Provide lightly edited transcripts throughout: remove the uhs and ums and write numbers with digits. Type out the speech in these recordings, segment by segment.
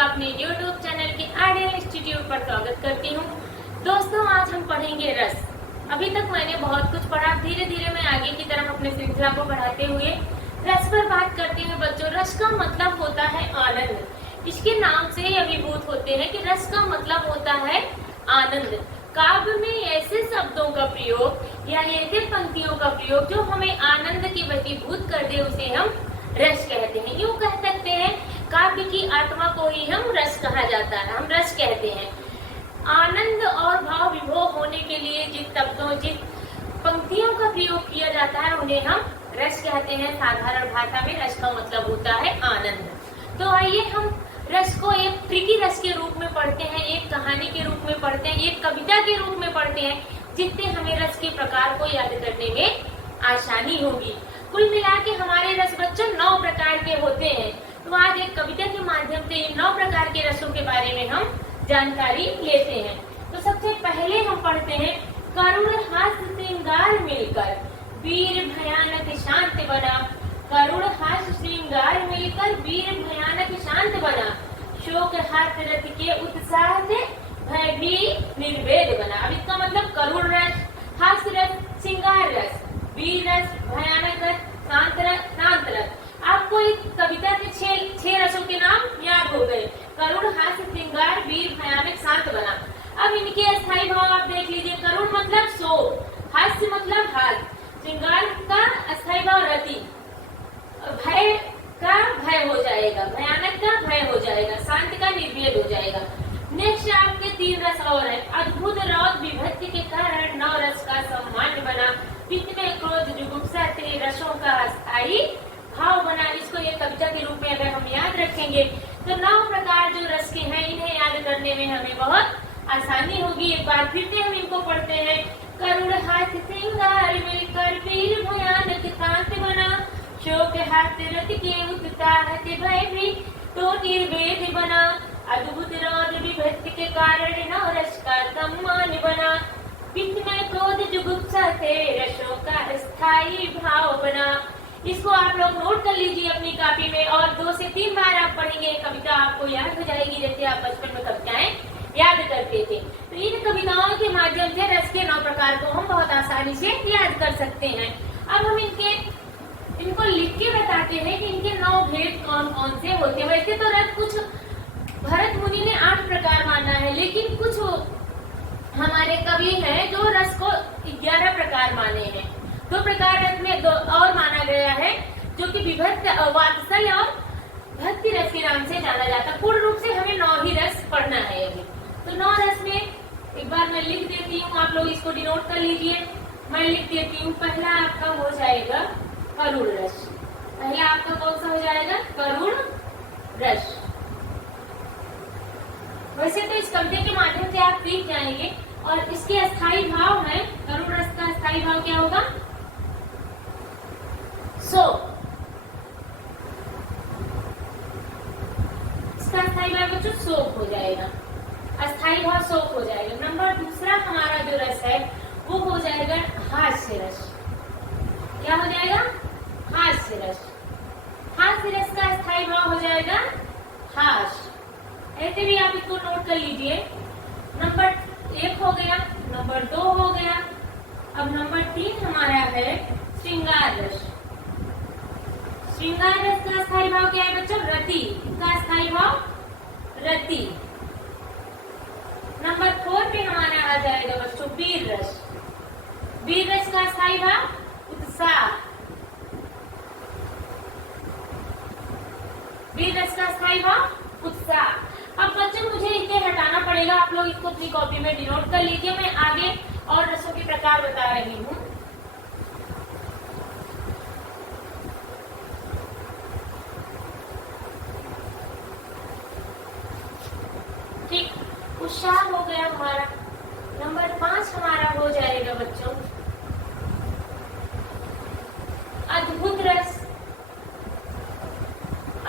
का अपने YouTube channel के आइडियल इंस्टीट्यूट पर स्वागत करती हूँ। दोस्तों, आज हम पढ़ेंगे रस। अभी तक मैंने बहुत कुछ पढ़ा, धीरे धीरे मैं आगे की तरफ अपने श्रृंखला को बढ़ाते हुए रस पर बात करते हैं। बच्चों, रस का मतलब होता है आनंद। इसके नाम से ही अभिभूत होते हैं कि रस का मतलब होता है आनंद। काव्य में ऐसे शब्दों का प्रयोग या ऐसे पंक्तियों का प्रयोग जो हमें आनंद के वशीभूत कर दे, उसे हम रस कहते हैं। यूँ कह सकते हैं, काव्य की आत्मा को ही हम रस कहा जाता है, हम रस कहते हैं। आनंद और भाव विभोर होने के लिए जिस शब्दों, जिस पंक्तियों का प्रयोग किया जाता है, उन्हें हम रस कहते हैं। साधारण भाषा में रस का मतलब होता है आनंद। तो आइए हम रस को एक ट्रिकी रस के रूप में पढ़ते हैं, एक कहानी के रूप में पढ़ते हैं, एक कविता के रूप में पढ़ते हैं, जिससे हमें रस के प्रकार को याद करने में आसानी होगी। कुल मिला के हमारे रस बच्चों 9 प्रकार के होते हैं। तो आज एक कविता के माध्यम से इन 9 प्रकार के रसों के बारे में हम जानकारी लेते हैं। तो सबसे पहले हम पढ़ते हैं, करुण हास्य श्रृंगार मिलकर वीर भयानक शांत बना। करुण हास्य श्रृंगार मिलकर वीर भयानक शांत बना। शोक हाथ रथ के उत्साह से भय भी निर्वेद बना। अब इसका मतलब करुण रस, हास्य रस, श्रृंगार रस, वीर रस, भयानक रस, शांत रस, शांत रस। आपको इस कविता के 6 रसों के नाम याद हो गए। करुण, हास्य, श्रृंगार, वीर, भयानक, शांत बना। अब इनके अस्थायी भाव आप देख लीजिए। करुण मतलब शोक, हास्य मतलब हास, श्रृंगार का अस्थायी भाव रति, भय का भय हो जाएगा, भयानक का भय हो जाएगा, शांत का निर्वेद हो जाएगा। नेक्स्ट आपके 3 रस और है। अद्भुत रौद विभक्ति के कारण 9 रस का सम्मान बना। पित्त में क्रोध जुगुप्सा से रसों का अस्थायी भाव बना। इसको ये कविता के रूप में अगर हम याद रखेंगे तो 9 प्रकार जो रस के हैं, इन्हें याद करने में हमें बहुत आसानी होगी। एक बार फिर से हम इनको पढ़ते हैं। करुण हास्य श्रृंगार मिलकर वीर भयानक शांत बना। शोक हास्य रथ के उत्साह से भय भी तो निर्वेद बना। अद्भुत रौद विभक्ति के कारण 9 रस का सम्मान बना। पित्त में क्रोध जुगुप्सा से रसों का स्थायी भाव बना। इसको आप लोग नोट कर लीजिए अपनी कॉपी में, और 2 से 3 बार आप पढ़ेंगे, कविता आपको याद हो जाएगी, जैसे आप बचपन में कविताएं याद करते थे। तो इन कविताओं के माध्यम से रस के 9 प्रकार को हम बहुत आसानी से याद कर सकते हैं। अब हम इनको लिख के बताते हैं कि इनके 9 भेद कौन कौन से होते हैं। वैसे तो रस कुछ भरत मुनि ने 8 प्रकार माना है, लेकिन कुछ हमारे कवि हैं जो रस को 11 प्रकार माने हैं। 2 प्रकार रस में और माना गया है, जो कि विभक्त, वात्सल्य और भक्ति रस के नाम से जाना जाता है। पूर्ण रूप से हमें 9 ही रस पढ़ना है अभी। तो 9 रस में एक बार मैं लिख देती हूँ, आप लोग इसको डिनोट कर लीजिए। मैं लिख देती हूँ। पहला आपका हो जाएगा करुण रस। पहला आपका कौन सा हो जाएगा? करुण रस। वैसे तो इस कविता के माध्यम से आप सीख जाएंगे। और इसके अस्थायी भाव है, करुण रस का अस्थायी भाव क्या होगा? शोक। इसका अस्थायी भाव बच्चों शोक हो जाएगा, अस्थायी भाव शोक हो जाएगा। नंबर दूसरा हमारा जो रस है वो हो जाएगा हास्य रस। क्या हो जाएगा? हास्य रस। हास्य रस का अस्थायी भाव हो जाएगा हास्य। ऐसे भी आप इसको नोट कर लीजिए। नंबर 1 हो गया, नंबर 2 हो गया। अब नंबर 3 हमारा है श्रृंगार रस। श्रृंगार रस का अस्थायी भाव क्या है बच्चों? रति। इसका अस्थायी भाव रति। नंबर 4 पे हमारा आ जाएगा बच्चों वीर रस। वीर रस का अस्थायी भाव उत्साह। वीर रस का अस्थायी भाव उत्साह। अब बच्चों मुझे इसे हटाना पड़ेगा, आप लोग इसको अपनी कॉपी में डिनोट कर लीजिए। मैं आगे और रसों के प्रकार बता रही हूँ। ठीक, उत्साह हो गया हमारा। नंबर 5 हमारा हो जाएगा बच्चों अद्भुत रस।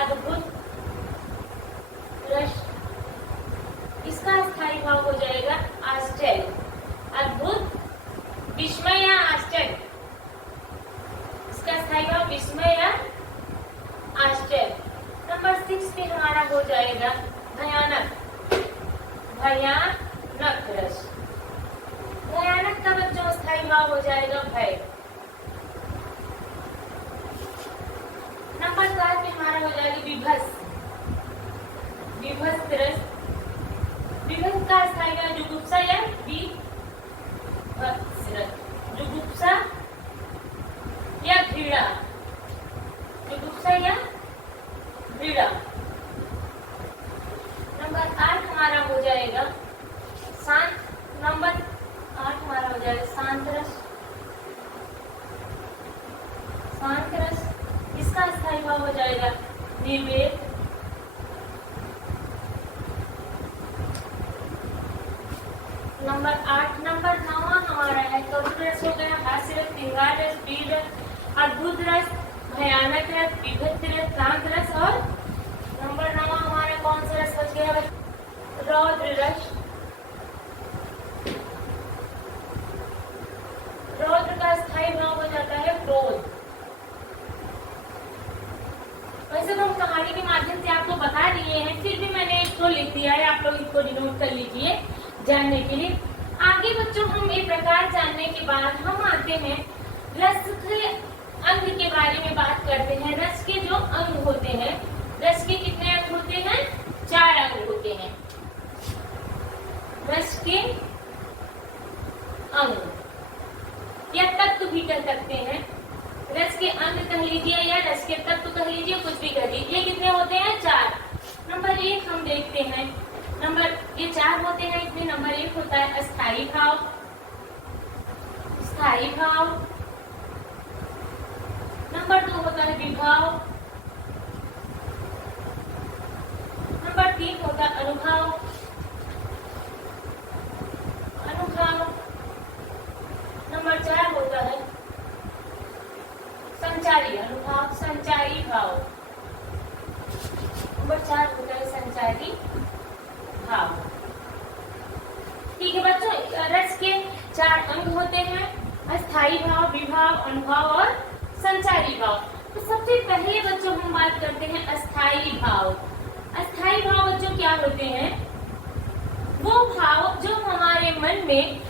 अद्भुत रस। इसका अस्थायी भाव हो जाएगा आश्चर्य। अद्भुत, विस्मय या आश्चर्य। इसका अस्थायी भाव विस्मय या आश्चर्य। नंबर 6 पे हमारा हो जाएगा भयानक, भयानक रस। भयानक का बच्चों स्थायी भाव हो जाएगा भय। नंबर 4 में हमारा हो जाएगा विभस, विभस रस। विभस का स्थायी भाव जुगुप्सा या विभस रस। जुगुप्सा या घृणा, जुगुप्सा या घृणा। नंबर 8 हमारा हो जाएगा शांत। नंबर 8 हमारा हो जाएगा शांत रस, शांत रस। इसका स्थायी भाव हो जाएगा निर्वेद। नंबर 8। नंबर 9 हमारा है करुण रस हो गया, हास्य रस, श्रृंगार रस, वीर रस, अद्भुत रस, भयानक रस, विभत्स रस, शांत रस। और नंबर 9 हमारा कौन सा रस बच गया? रौद्र रस। रौद्र का स्थायी भाव हो जाता है क्रोध। वैसे तो हम कहानी के माध्यम से आपको बता दिए हैं, फिर भी मैंने इसको लिख दिया है, आप लोग इसको डिनोट कर लीजिए जानने के लिए। आगे बच्चों हम ये प्रकार जानने के बाद हम आते हैं रस के अंग के बारे में बात करते हैं। रस के जो अंग होते हैं, रस के कितने अंग होते हैं? 4 अंग होते हैं। रस के अंग या तत्व भी कह सकते हैं। रस के अंग कह लीजिए या रस के तत्व कह लीजिए, कुछ भी कह लीजिए। कितने होते हैं? 4। नंबर 1 हम देखते हैं। ये 4 होते हैं। इसमें नंबर 1 होता है अस्थायी भाव, स्थायी भाव। नंबर 2 होता है विभाव। नंबर 3 होता है अनुभाव, अनुभाव। नंबर 4 होता है संचारी अनुभाव, संचारी भाव। नंबर 4 होता है संचारी भाव। ठीक है बच्चों, रस के 4 अंग होते हैं, अस्थायी भाव, विभाव, अनुभाव और संचारी भाव। तो सबसे पहले बच्चों हम बात करते हैं अस्थायी भाव। अस्थायी भाव बच्चों क्या होते हैं? वो भाव जो हमारे मन में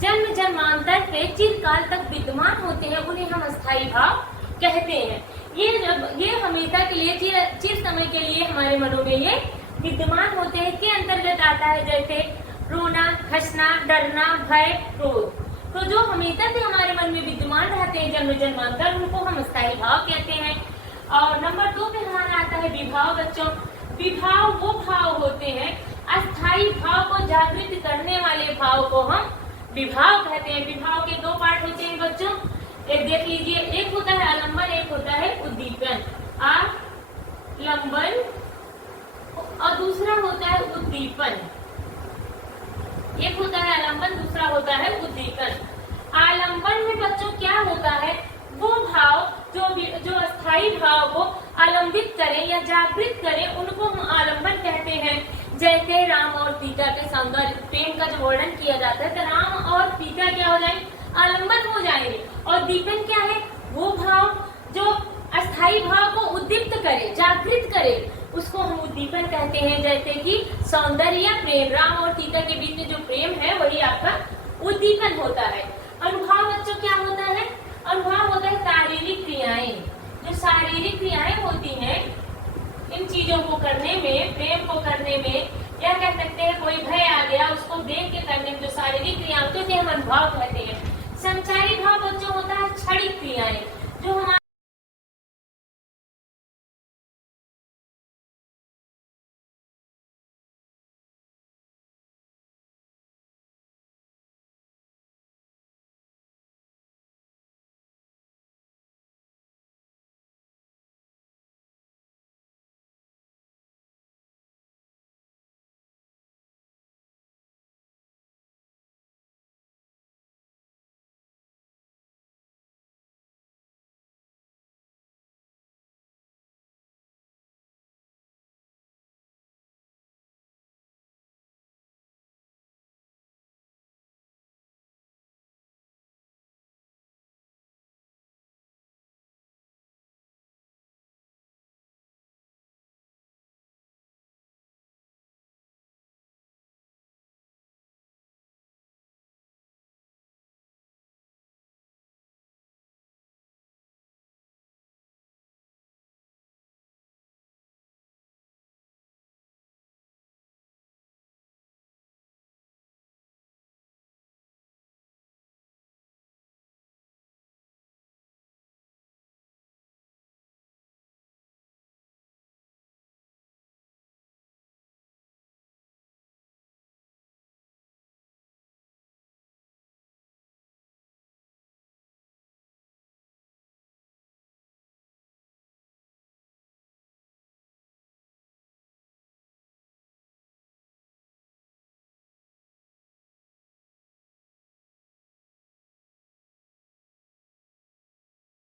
जन्म जन्मांतर से चिरकाल तक विद्यमान होते हैं, उन्हें हम अस्थायी भाव कहते हैं। ये हमेशा के लिए चिर समय के लिए हमारे मनों में ये विद्यमान होते हैं। के अंतर्गत आता है जैसे रोना, हंसना, डरना, भय, क्रोध। तो जो हमेशा से हमारे मन में विद्यमान रहते हैं जन्म जन्मांतर, उनको हम अस्थायी भाव कहते हैं। और नंबर 2 पे हमारा आता है विभाव बच्चों। विभाव वो भाव होते हैं, अस्थायी भाव को जागृत करने वाले भाव को हम विभाव कहते हैं। विभाव के 2 पार्ट होते हैं बच्चों, एक देख लीजिए। एक होता है आलंबन, एक होता है उद्दीपन। आलंबन और दूसरा होता है उद्दीपन। एक होता है आलंबन, दूसरा होता है उद्दीपन। आलंबन में बच्चों क्या होता है? वो भाव जो अस्थायी भाव को आलंबित करें या जागृत करें, उनको हम आलंबन कहते हैं। जैसे राम और सीता के सौंदर्य प्रेम का जो वर्णन किया जाता है, तो राम और सीता क्या हो जाएंगे? आलंबन हो जाएंगे। और दीपन क्या है? वो भाव जो अस्थायी भाव को उद्दीप्त करे, जागृत करे, उसको हम उद्दीपन कहते हैं। जैसे कि सौंदर्य या प्रेम, राम और सीता के बीच में जो प्रेम है वही आपका उद्दीपन होता है। अनुभाव बच्चों क्या होता है? अनुभाव होता है शारीरिक क्रियाएं। जो शारीरिक क्रियाएं होती हैं, इन चीजों को करने में, प्रेम को करने में, या कह सकते हैं कोई भय आ गया उसको देख के करने में जो शारीरिक क्रिया होती है हम अनुभाव कहते हैं। संचारी भाव बच्चों होता है क्षणिक क्रियाएं, जो हमारे